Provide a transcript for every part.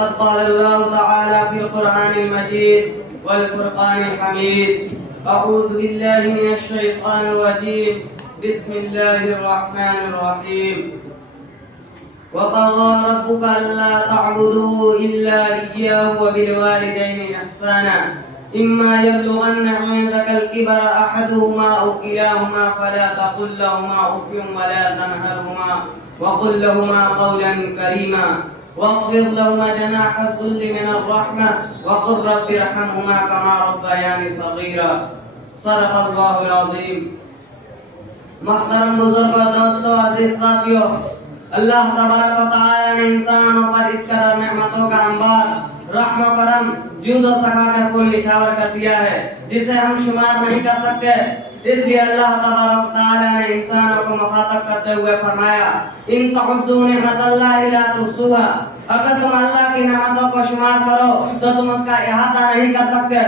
قد قال الله تعالى في القرآن المجيد والفرقان الحميد: أعوذ بالله من الشيطان الرجيم، بسم الله الرحمن الرحيم. وقضى ربك ألا تعبدوا إلا إياه وبالوالدين إحسانا إما يبلغن عندك الكبر أحدهما أو كلاهما فلا تقل لهما أف ولا تنهرهما وقل لهما قولا كريما واخفض لهما جناح الذل من الرحمة وقل رب ارحمهما كما ربياني صغيرا. صدق الله العظيم. محترم بزرگوں، دوستوں، عزیز ساتھیوں، اللہ تبارک و تعالی نے انسانوں پر اس قدر نعمتوں کا انبار، رحم و کرم، جود و سخا کا پھول نچھاور کر دیا ہے جسے ہم شمار نہیں کر سکتے. اس لیے اللہ تبارک و تعالی نے انسانوں کو مخاطب کرتے ہوئے فرمایا: ان تعدوا نعمت اللہ لا تحصوها، اگر تم اللہ کی نعمتوں کو شمار کرو تو تم اس کا احاطہ نہیں کر سکتے.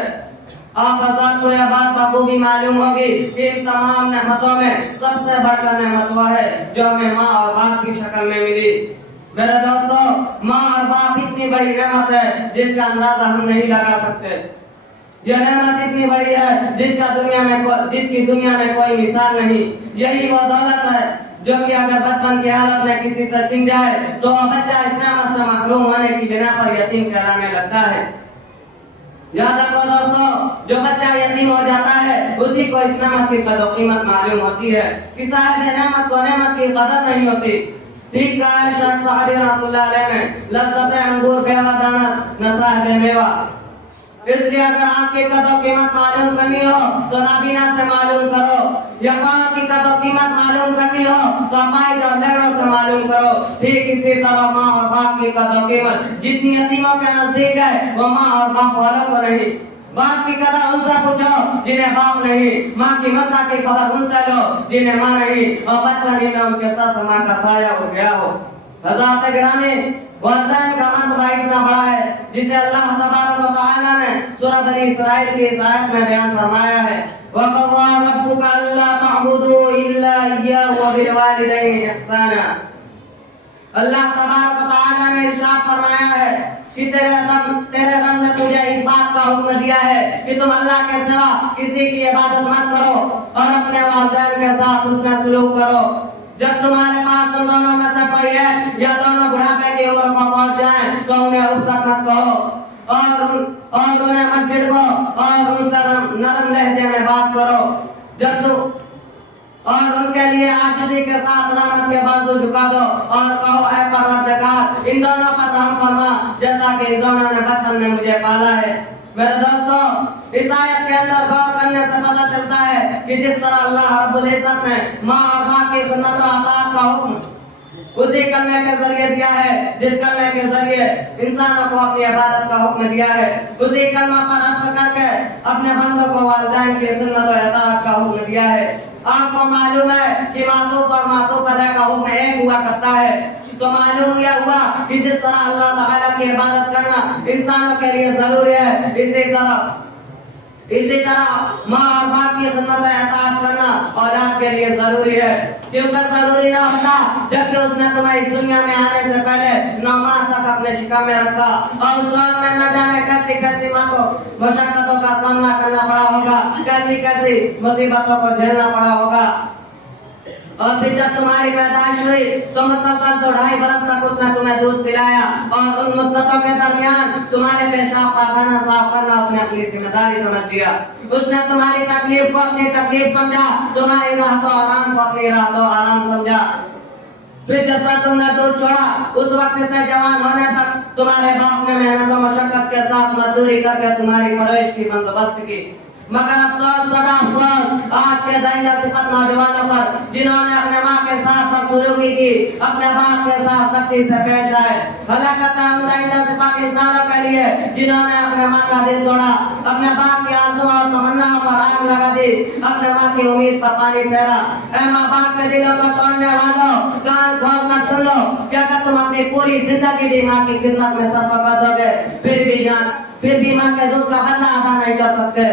آپ حضرات کو یہ بات بخوبی معلوم ہوگی کہ ان تمام نعمتوں میں سب سے بڑھ کر نعمت وہ ہے جو ہمیں ماں اور باپ کی شکل میں ملی. میرے دوستو، ماں اور باپ اتنی بڑی نعمت ہے جس کا اندازہ ہم نہیں لگا سکتے. یہ نعمت اتنی بڑی ہے جس کی دنیا میں کوئی مثال نہیں. یہی وہ دولت ہے جو کہ اگر بچپن کی حالت میں کسی سے چھن جائے تو وہ بچہ اس نعمت سے محروم ہونے کی بنا پر یتیم کہلانے لگتا ہے. یاد رکھو دوستو، جو بچہ یتیم ہو جاتا ہے اسی کو اس نعمت کی قدر و قیمت معلوم ہوتی ہے کہ صاحب نعمت کو نعمت کی قدر نہیں ہوتی. ٹھیک کہا ہے شیخ سعدی رحمۃ اللہ علیہ نے: لذت انگور بیوہ دانت نہ صاحب میوہ. اس لیے اگر آپ کی قدر و قیمت معلوم کرنی ہو تو نابینا سے معلوم کرو، یا پاؤں کی قدر و قیمت معلوم کرنی ہو تو اپائج اور لنگڑوں سے معلوم کرو. ٹھیک اسی طرح ماں اور باپ کی قدر و قیمت جتنی یتیموں کے نزدیک ہے وہ ماں اور باپ والوں کو نہیں. باپ کی قدر ان سے پوچھو جنہیں باپ نہیں، ماں کی ممتا کی خبر ان سے لو جنہیں ماں نہیں، اور بچپن ہی میں ان کے ساتھ ماں کا سایہ اڑ گیا ہو. حضرات گرامی، والدین کا مرتبہ اتنا بڑا ہے جسے اللہ تبارک و تعالی نے سورہ بنی اسرائیل کی اس آیت میں بیان فرمایا ہے: وَقَضَىٰ رَبُّكَ أَلَّا تَعْبُدُوا إِلَّا إِيَّاهُ وَبِالْوَالِدَيْنِ إِحْسَانًا. اللہ تبارک و تعالی نے ارشاد فرمایا ہے کہ تیرے رب نے تجھے اس بات کا حکم دیا ہے کہ تم اللہ کے سوا کسی کی عبادت مت کرو اور اپنے والدین کے ساتھ اس میں سلوک کرو. جب تمہارے پاس ان دونوں میں سے کوئی ہے یا دونوں بڑھاپے کی عمر کو پہنچ جائیں تو انہیں اب تک مت کہو اور انہیں مت جھڑکو اور ان سے نرم لہجے میں بات کرو. اور ان کے لیے عاجزی کے ساتھ رحمت کے بازو جھکا دو اور کہو: اے پروردگار، ان دونوں پر رحم فرما جیسا کہ ان دونوں نے بچپن میں مجھے پالا ہے. میرے دوستو، اس آیت کے اندر غور کرنے سے پتہ چلتا ہے کہ جس طرح اللہ رب العزت نے ماں اور باپ کی سنت و اطاعت کا حکم اسی کلمے کے ذریعے دیا ہے جس کلمے کے ذریعے انسانوں کو اپنی عبادت کا حکم دیا ہے، اسی کلمہ پر عمل کر کے اپنے بندوں کو والدین کی سنت و اطاعت کا حکم دیا ہے. آپ کو معلوم ہے کہ معطوف اور معطوف علیہ کا حکم ایک ہوا کرتا ہے، تو معلوم یہ ہوا کہ جس طرح اللہ تعالیٰ کی عبادت کرنا انسانوں کے لیے ضروری ہے، اسی طرح ماں اور باپ کی سنت و اطاعت کرنا اولاد کے لیے ضروری ہے. کیونکہ ضروری نہ ہوتا جبکہ اس نے تمہیں اس دنیا میں آنے سے پہلے 9 ماہ تک اپنے شکم میں رکھا اور اس دور میں نہ جانے کیسی ماں کو مشقتوں کا سامنا کرنا پڑا ہوگا، کیسی مصیبتوں کو جھیلنا پڑا ہوگا. اور پھر جب تمہاری پیدائش ہوئی تو مسلسل 2.5 برس تک اس نے تمہیں دودھ پلایا اور ان مدتوں کے درمیان تمہارے پیشاب پاخانہ صاف کرنا اپنی اپنی ذمہ داری سمجھ لیا. اس نے تمہاری تکلیف کو اپنی تکلیف سمجھا، تمہاری راحت و آرام کو اپنی راحت و آرام سمجھا. پھر جب تک تم نے دودھ چھوڑا اس وقت سے جوان ہونے تک تمہارے باپ نے محنت و مشقت کے ساتھ مزدوری کر کے تمہاری پرورش کی بندوبست کی. مگر افسوس سدا افسوس آج کے دائندہ صفت نوجوانوں پر جنہوں نے اپنے ماں کے ساتھ بدسلوکی کی، اپنے باپ کے ساتھ سختی سے پیش آئے. ہلاکت ہے ان دائندہ صفت انسانوں کے لیے جنہوں نے اپنے ماں کا دل توڑا، اپنے باپ کی آرزو اور تمناؤں پر آگ لگا دی، اپنے ماں کی امید پر پانی پھیرا. اے ماں باپ کے دلوں کو توڑنے والوں، کان کھول کر سن لو کہ اگر تم اپنی پوری زندگی بھی ماں کی خدمت میں صرف کر دو گے پھر بھی ماں کے دودھ کا بدلہ ادا نہیں کر سکتے.